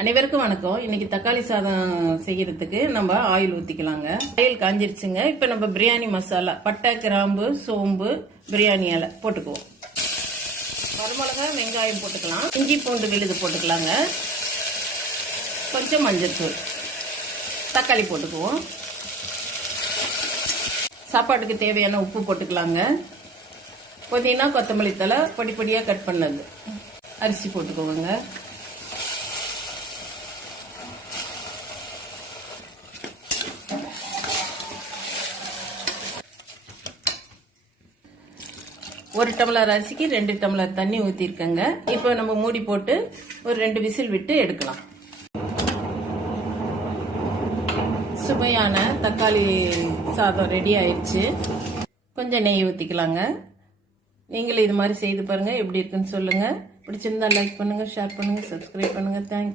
அனைவருக்கும் வணக்கம். இன்னைக்கு தக்காளி சாதம் செய்யறதுக்கு நம்ம ஆயில் ஊத்திக்கலாங்க. ஆயில் காஞ்சிருச்சுங்க. இப்ப நம்ம பிரியாணி மசாலா பட்டை, கிராம்பு, சோம்பு, பிரியாணி இலை போட்டுக்குவோம். வரமிளகாய், வெங்காயம் போட்டுக்கலாம். இஞ்சி பூண்டு விழுது போட்டுக்கலாங்க. கொஞ்சம் மஞ்சள் தூள், தக்காளி போட்டுக்குவோம். சாப்பாட்டுக்கு தேவையான உப்பு போட்டுக்கலாங்க. புதினா, கொத்தமல்லி தழை பொடி பொடியா கட் பண்ணது, அரிசி போட்டுக்கோங்க. ஒரு டம்ளர் அரிசிக்கு 2 டம்ளர் தண்ணி ஊற்றிருக்கேங்க. இப்போ நம்ம மூடி போட்டு ஒரு 2 விசில் விட்டு எடுக்கலாம். சுவையான தக்காளி சாதம் ரெடி ஆயிடுச்சு. கொஞ்சம் நெய் ஊற்றிக்கலாங்க. நீங்களும் இது மாதிரி செய்து பாருங்க, எப்படி இருக்குன்னு சொல்லுங்க. பிடிச்சிருந்தா லைக் பண்ணுங்க, ஷேர் பண்ணுங்க, சப்ஸ்கிரைப் பண்ணுங்க. தேங்க்ஸ்.